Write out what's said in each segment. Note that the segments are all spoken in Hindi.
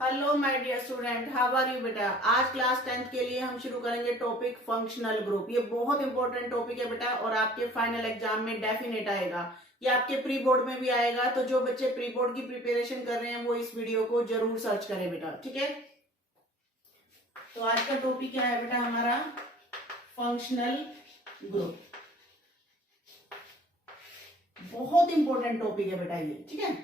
Hello my dear student, how are you बेटा। आज क्लास 10th के लिए हम शुरू करेंगे टॉपिक फंक्शनल ग्रुप। ये बहुत इंपॉर्टेंट टॉपिक है बेटा और आपके फाइनल एग्जाम में डेफिनेट आएगा। ये आपके प्री बोर्ड में भी आएगा, तो जो बच्चे प्री बोर्ड की प्रिपरेशन कर रहे हैं वो इस वीडियो को जरूर सर्च करें बेटा, ठीक है। तो आज का टॉपिक क्या है बेटा हमारा, फंक्शनल ग्रुप। बहुत इंपॉर्टेंट टॉपिक है बेटा ये, ठीक है।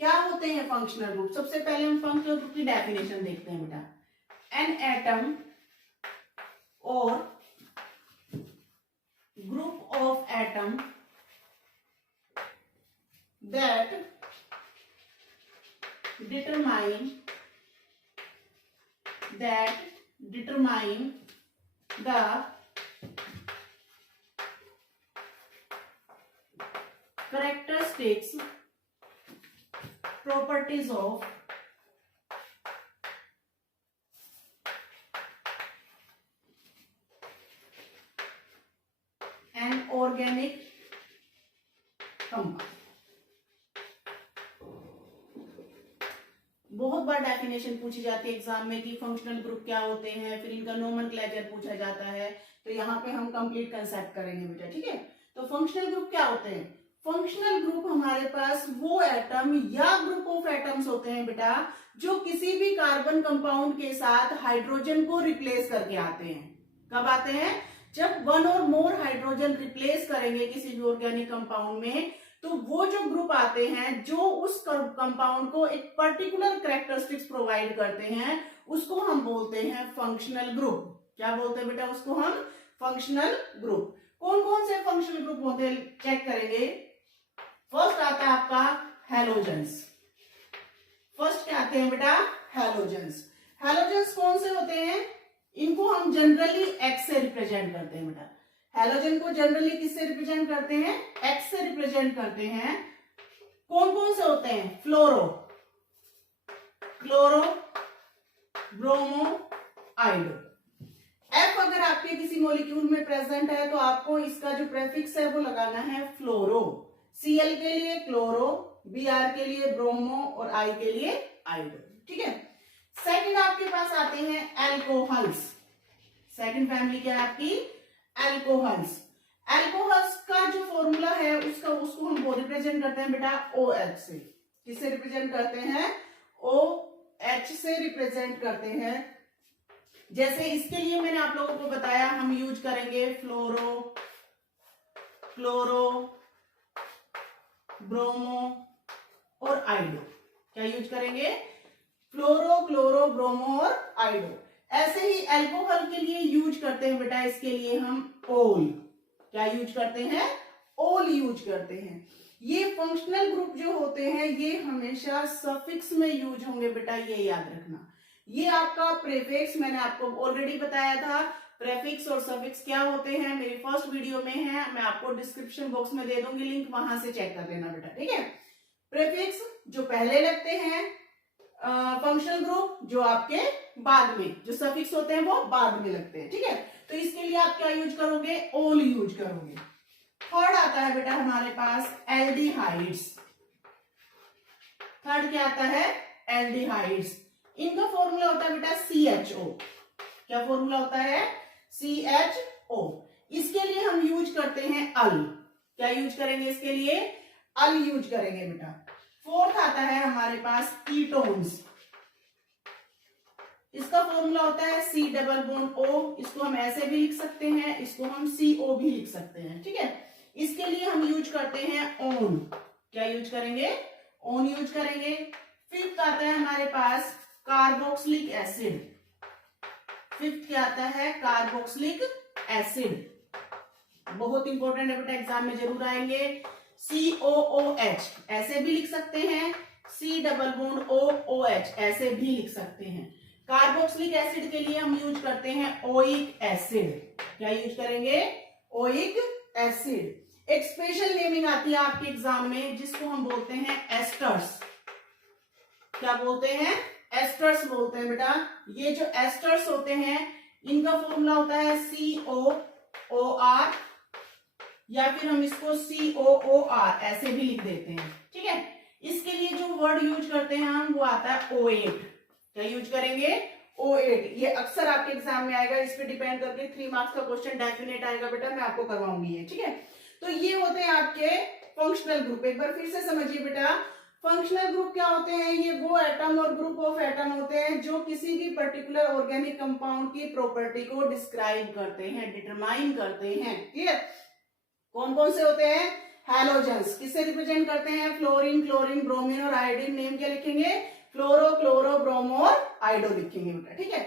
क्या होते हैं फंक्शनल ग्रुप? सबसे पहले हम फंक्शनल ग्रुप की डेफिनेशन देखते हैं बेटा। एन एटम और group of atom that determine the characteristics, properties of an organic compound। बहुत बार डेफिनेशन पूछी जाती है एग्जाम में कि फंक्शनल ग्रुप क्या होते हैं, फिर इनका नोमेनक्लेचर पूछा जाता है। तो यहाँ पे हम कंप्लीट कंसेप्ट करेंगे बेटा, ठीक है। तो फंक्शनल ग्रुप क्या होते हैं? फंक्शनल ग्रुप हमारे पास वो एटम या ग्रुप ऑफ एटम्स होते हैं बेटा जो किसी भी कार्बन कंपाउंड के साथ हाइड्रोजन को रिप्लेस करके आते हैं। कब आते हैं? जब वन और मोर हाइड्रोजन रिप्लेस करेंगे किसी भी ऑर्गेनिक कंपाउंड में, तो वो जो ग्रुप आते हैं जो उस कंपाउंड को एक पर्टिकुलर कैरेक्टरिस्टिक्स प्रोवाइड करते हैं, उसको हम बोलते हैं फंक्शनल ग्रुप। क्या बोलते हैं बेटा उसको हम? Functional group. कौन कौन से फंक्शनल ग्रुप होते हैं चेक करेंगे। फर्स्ट आता है आपका हैलोजेंस। फर्स्ट क्या आते हैं बेटा? हैलोजेंस। हैलोजेंस कौन से होते हैं? इनको हम जनरली एक्स से रिप्रेजेंट करते हैं बेटा। हैलोजन को जनरली किससे रिप्रेजेंट करते हैं? एक्स से रिप्रेजेंट करते हैं। कौन कौन से होते हैं? फ्लोरो, क्लोरो, ब्रोमो, आइडो। एफ अगर आपके किसी मॉलिक्यूल में प्रेजेंट है तो आपको इसका जो प्रेफिक्स है वो लगाना है फ्लोरो। Cl के लिए क्लोरो, Br के लिए ब्रोमो और I के लिए आइडो, ठीक है। सेकंड आपके पास आते हैं एल्कोहल्स। सेकंड फैमिली क्या है आपकी? एल्कोहल्स। एल्कोहल्स का जो फॉर्मूला है उसको हम रिप्रेजेंट करते हैं बेटा OH से। किससे रिप्रेजेंट करते हैं? OH से रिप्रेजेंट करते हैं। जैसे इसके लिए मैंने आप लोगों को बताया, हम यूज करेंगे फ्लोरो, क्लोरो, ब्रोमो और आइडो। क्या यूज करेंगे? फ्लोरो, क्लोरो, ब्रोमो और आइडो। ऐसे ही अल्कोहल के लिए यूज करते हैं बेटा, इसके लिए हम ओल। क्या यूज करते हैं? ओल यूज करते हैं। ये फंक्शनल ग्रुप जो होते हैं ये हमेशा सफिक्स में यूज होंगे बेटा, ये याद रखना। ये आपका प्रीफिक्स मैंने आपको ऑलरेडी बताया था। प्रीफिक्स और सफिक्स क्या होते हैं मेरी फर्स्ट वीडियो में है, मैं आपको डिस्क्रिप्शन बॉक्स में दे दूंगी लिंक, वहां से चेक कर लेना बेटा, ठीक है। प्रीफिक्स जो पहले लगते हैं, फंक्शनल ग्रुप जो आपके बाद में, जो सफिक्स होते हैं वो बाद में लगते हैं, ठीक है। तो इसके लिए आप क्या यूज करोगे? ओल यूज करोगे। थर्ड आता है बेटा हमारे पास एल्डिहाइड्स। थर्ड क्या आता है? एल्डिहाइड्स। इनका फॉर्मूला होता है बेटा CHO। क्या फॉर्मूला होता है? CHO। इसके लिए हम यूज करते हैं अल। क्या यूज करेंगे इसके लिए? अल यूज करेंगे बेटा। फोर्थ आता है हमारे पास कीटोन्स। इसका फॉर्मूला होता है C डबल बॉन्ड O। इसको हम ऐसे भी लिख सकते हैं, इसको हम CO भी लिख सकते हैं, ठीक है। इसके लिए हम यूज करते हैं ओन। क्या यूज करेंगे? ओन यूज करेंगे। फिफ्थ आता है हमारे पास कार्बोक्सिलिक एसिड। फिफ्थ क्या आता है? Carboxylic acid. बहुत इंपॉर्टेंट है बेटा, एग्जाम में जरूर आएंगे। COOH ऐसे भी लिख सकते हैं, C डबल बॉन्ड OOH ऐसे भी लिख सकते हैं। कार्बोक्सिलिक एसिड के लिए हम यूज करते हैं ओइक एसिड। क्या यूज करेंगे? Oic acid. एक स्पेशल नेमिंग आती है आपके एग्जाम में जिसको हम बोलते हैं एस्टर्स। क्या बोलते हैं? एस्टर्स बोलते हैं बेटा। ये जो एस्टर्स होते हैं इनका फॉर्मूला होता है COOR या फिर हम इसको COOR ऐसे भी लिख देते हैं, ठीक है। इसके लिए जो वर्ड यूज करते हैं हम वो आता है O8। क्या यूज करेंगे? O8। ये अक्सर आपके एग्जाम में आएगा, इस पे डिपेंड करके 3 मार्क्स का क्वेश्चन डेफिनेट आएगा बेटा, मैं आपको करवाऊंगी ये, ठीक है। तो ये होते हैं आपके फंक्शनल ग्रुप। एक बार फिर से समझिए बेटा, फंक्शनल ग्रुप क्या होते हैं? ये वो एटम और ग्रुप ऑफ एटम होते हैं जो किसी भी पर्टिकुलर ऑर्गेनिक कंपाउंड की प्रॉपर्टी को डिस्क्राइब करते हैं, डिटरमाइन करते हैं, क्लियर। कौन कौन से होते हैं? हैलोजेंस किससे रिप्रेजेंट करते हैं? फ्लोरीन, क्लोरीन, ब्रोमीन और आयोडीन। नेम क्या लिखेंगे? फ्लोरो, क्लोरो, ब्रोमो और आयोडो लिखेंगे बेटा, ठीक है।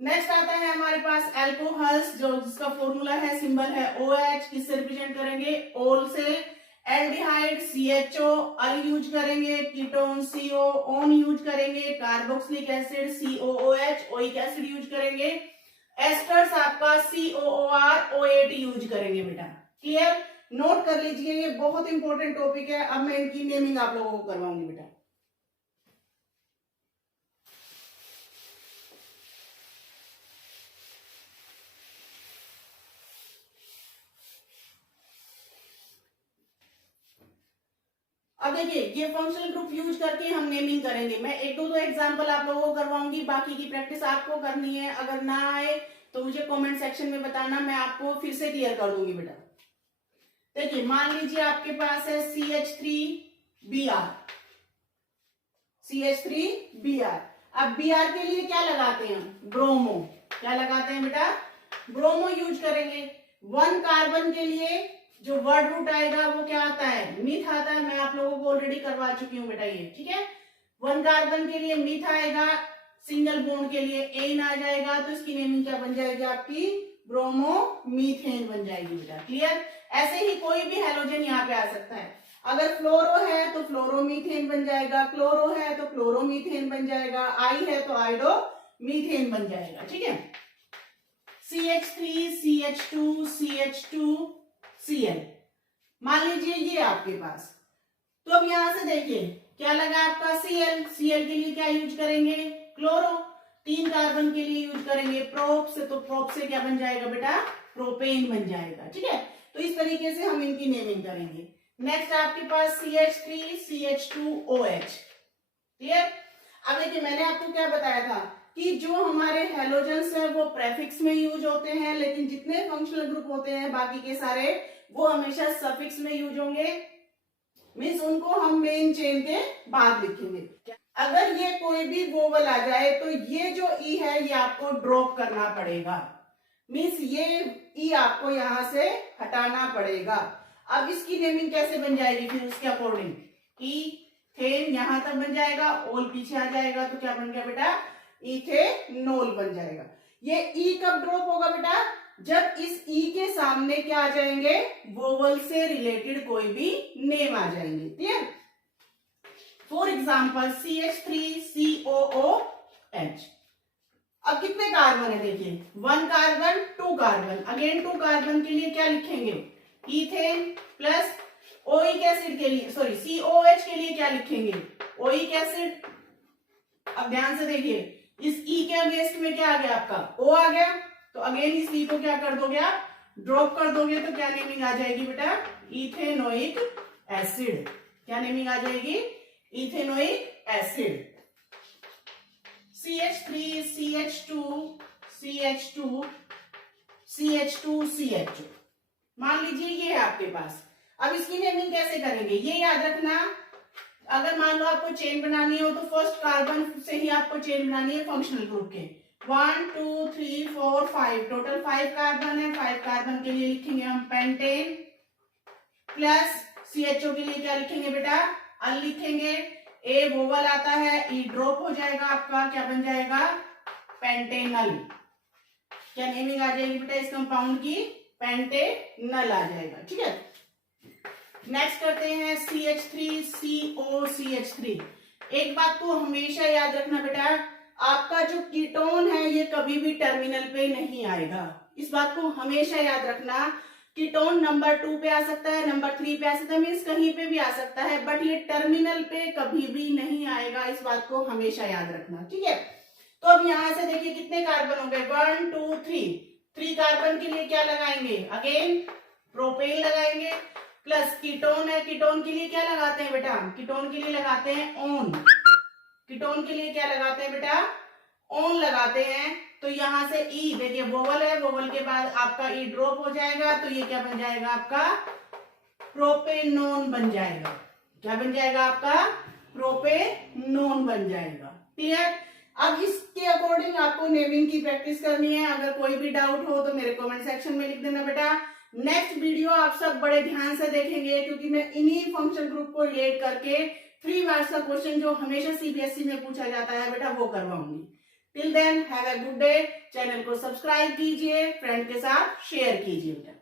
नेक्स्ट आता है हमारे पास एल्कोहल्स, जो जिसका फॉर्मूला है, सिंबल है OH। किससे रिप्रेजेंट करेंगे? ओल से। एल्डिहाइड CHO, अल यूज करेंगे। कीटोन CO, ओन यूज करेंगे। Carboxylic acid COOH, oic acid use करेंगे। एस्टर्स आपका COOR, O8 यूज करेंगे बेटा, क्लियर। नोट कर लीजिए, ये बहुत इंपॉर्टेंट टॉपिक है। अब मैं इनकी नेमिंग आप लोगों को करवाऊंगी बेटा। अब देखिए, ये फंक्शनल ग्रुप यूज करके हम नेमिंग करेंगे। मैं एक दो एग्जांपल आप लोगों को करवाऊंगी, बाकी की प्रैक्टिस आपको करनी है। अगर ना आए तो मुझे कमेंट सेक्शन में बताना, मैं आपको फिर से क्लियर कर दूंगी बेटा। देखिए, मान लीजिए आपके पास है CH3Br, CH3Br। अब Br के लिए क्या लगाते हैं? ब्रोमो। क्या लगाते हैं बेटा? ब्रोमो यूज करेंगे। 1 कार्बन के लिए जो वर्ड रूट आएगा वो क्या आता है? मिथ आता है। मैं आप लोगों को ऑलरेडी करवा चुकी हूँ बेटा ये, ठीक है। 1 कार्बन के लिए मिथ आएगा, सिंगल बॉन्ड के लिए एन आ जाएगा, तो इसकी नेमिंग क्या बन जाएगी आपकी? ब्रोमो मीथेन बन जाएगी बेटा, क्लियर। ऐसे ही कोई भी हैलोजन यहाँ पे आ सकता है। अगर फ्लोरो है तो फ्लोरोमीथेन बन जाएगा, क्लोरो है तो क्लोरोमीथेन बन जाएगा, आई है तो आइडो मीथेन बन जाएगा, ठीक है। CH3, CH2, CH2, Cl मान लीजिए ये आपके पास। तो अब यहां से देखिए क्या लगा आपका? Cl। Cl के लिए क्या यूज करेंगे? क्लोरो। 3 कार्बन के लिए यूज करेंगे प्रोप से, तो प्रोप से क्या बन जाएगा बेटा? प्रोपेन बन जाएगा, ठीक है। तो इस तरीके से हम इनकी नेमिंग करेंगे। नेक्स्ट आपके पास CH3, CH2OH, क्लियर। अब देखिए, मैंने आपको क्या बताया था कि जो हमारे हैलोजेंस है वो प्रेफिक्स में यूज होते हैं, लेकिन जितने फंक्शनल ग्रुप होते हैं बाकी के सारे वो हमेशा सफिक्स में यूज होंगे। मीन्स उनको हम मेन चेन के बाद लिखेंगे। अगर ये कोई भी वोवल आ जाए तो ये जो ई है ये आपको ड्रॉप करना पड़ेगा। मीन्स ये ई आपको यहां से हटाना पड़ेगा। अब इसकी नेमिंग कैसे बन जाएगी फिर उसके अकॉर्डिंग? ईथेन यहां तक बन जाएगा, ओल पीछे आ जाएगा, तो क्या बन गया बेटा? इथेनॉल बन जाएगा। ये ई कब ड्रॉप होगा बेटा? जब इस ई के सामने क्या आ जाएंगे? वोवल से रिलेटेड कोई भी नेम आ जाएंगे, क्लियर। For example CH3COOH। अब कितने कार्बन है देखिए? 1 कार्बन, 2 कार्बन। अगेन 2 कार्बन के लिए क्या लिखेंगे? इथेन प्लस ओइक एसिड के लिए, सॉरी COH के लिए क्या लिखेंगे? Oic acid. अब ध्यान से देखिए, इस ई के अगेंस्ट में क्या आ गया आपका? O आ गया, तो अगेन इस ई को क्या कर दोगे आप? ड्रॉप कर दोगे, तो क्या नेमिंग आ जाएगी बेटा? Ethanoic acid. क्या नेमिंग आ जाएगी? Ethanoic acid. CH3, CH2, CH2, CH2, CH2 मान लीजिए ये है आपके पास। अब इसकी नेमिंग कैसे करेंगे ये याद रखना। अगर मान लो आपको चेन बनानी हो तो फर्स्ट कार्बन से ही आपको चेन बनानी है फंक्शनल ग्रुप के। 1 2 3 4 5 टोटल 5 कार्बन है। 5 कार्बन के लिए लिखेंगे हम पेंटेन प्लस CHO के लिए क्या लिखेंगे बेटा? अल लिखेंगे। ए वोवल आता है, ई ड्रॉप हो जाएगा आपका, क्या बन जाएगा? पेंटेनल। क्या नेमिंग आ जाएगी बेटा इस कंपाउंड की? पेंटेनल आ जाएगा, ठीक है। नेक्स्ट करते हैं CH3COCH3। एक बात को हमेशा याद रखना बेटा, आपका जो कीटोन है ये कभी भी टर्मिनल पे नहीं आएगा। इस बात को हमेशा याद रखना। कीटोन नंबर 2 पे आ सकता है, नंबर 3 पे आ सकता है, मीन्स कहीं पे भी आ सकता है, बट ये टर्मिनल पे कभी भी नहीं आएगा। इस बात को हमेशा याद रखना, ठीक है। तो अब यहां से देखिए कितने कार्बन हो गए? 1 2 3। 3 कार्बन के लिए क्या लगाएंगे? अगेन प्रोपेन लगाएंगे प्लस कीटोन है, कीटोन के लिए क्या लगाते हैं बेटा? कीटोन के लिए लगाते हैं ओन। कीटोन के लिए क्या लगाते हैं बेटा? ऑन लगाते हैं तो यहाँ से ई, देखिए वोवल है, वोवल के बाद आपका ई ड्रॉप हो जाएगा, तो ये क्या बन जाएगा आपका प्रोपेनोन बन जाएगा। क्या बन जाएगा आपका प्रोपेनोन बन जाएगा। क्लियर। अब इसके अकॉर्डिंग आपको नेमिंग की प्रैक्टिस करनी है। अगर कोई भी डाउट हो तो मेरे कमेंट सेक्शन में लिख देना बेटा। नेक्स्ट वीडियो आप सब बड़े ध्यान से देखेंगे, क्योंकि मैं इन्हीं फंक्शन ग्रुप को रिलेट करके 3 मार्क्स का क्वेश्चन जो हमेशा सीबीएसई में पूछा जाता है बेटा वो करवाऊंगी। Till then have a good day. Channel को सब्सक्राइब कीजिए, फ्रेंड के साथ शेयर कीजिए बेटा।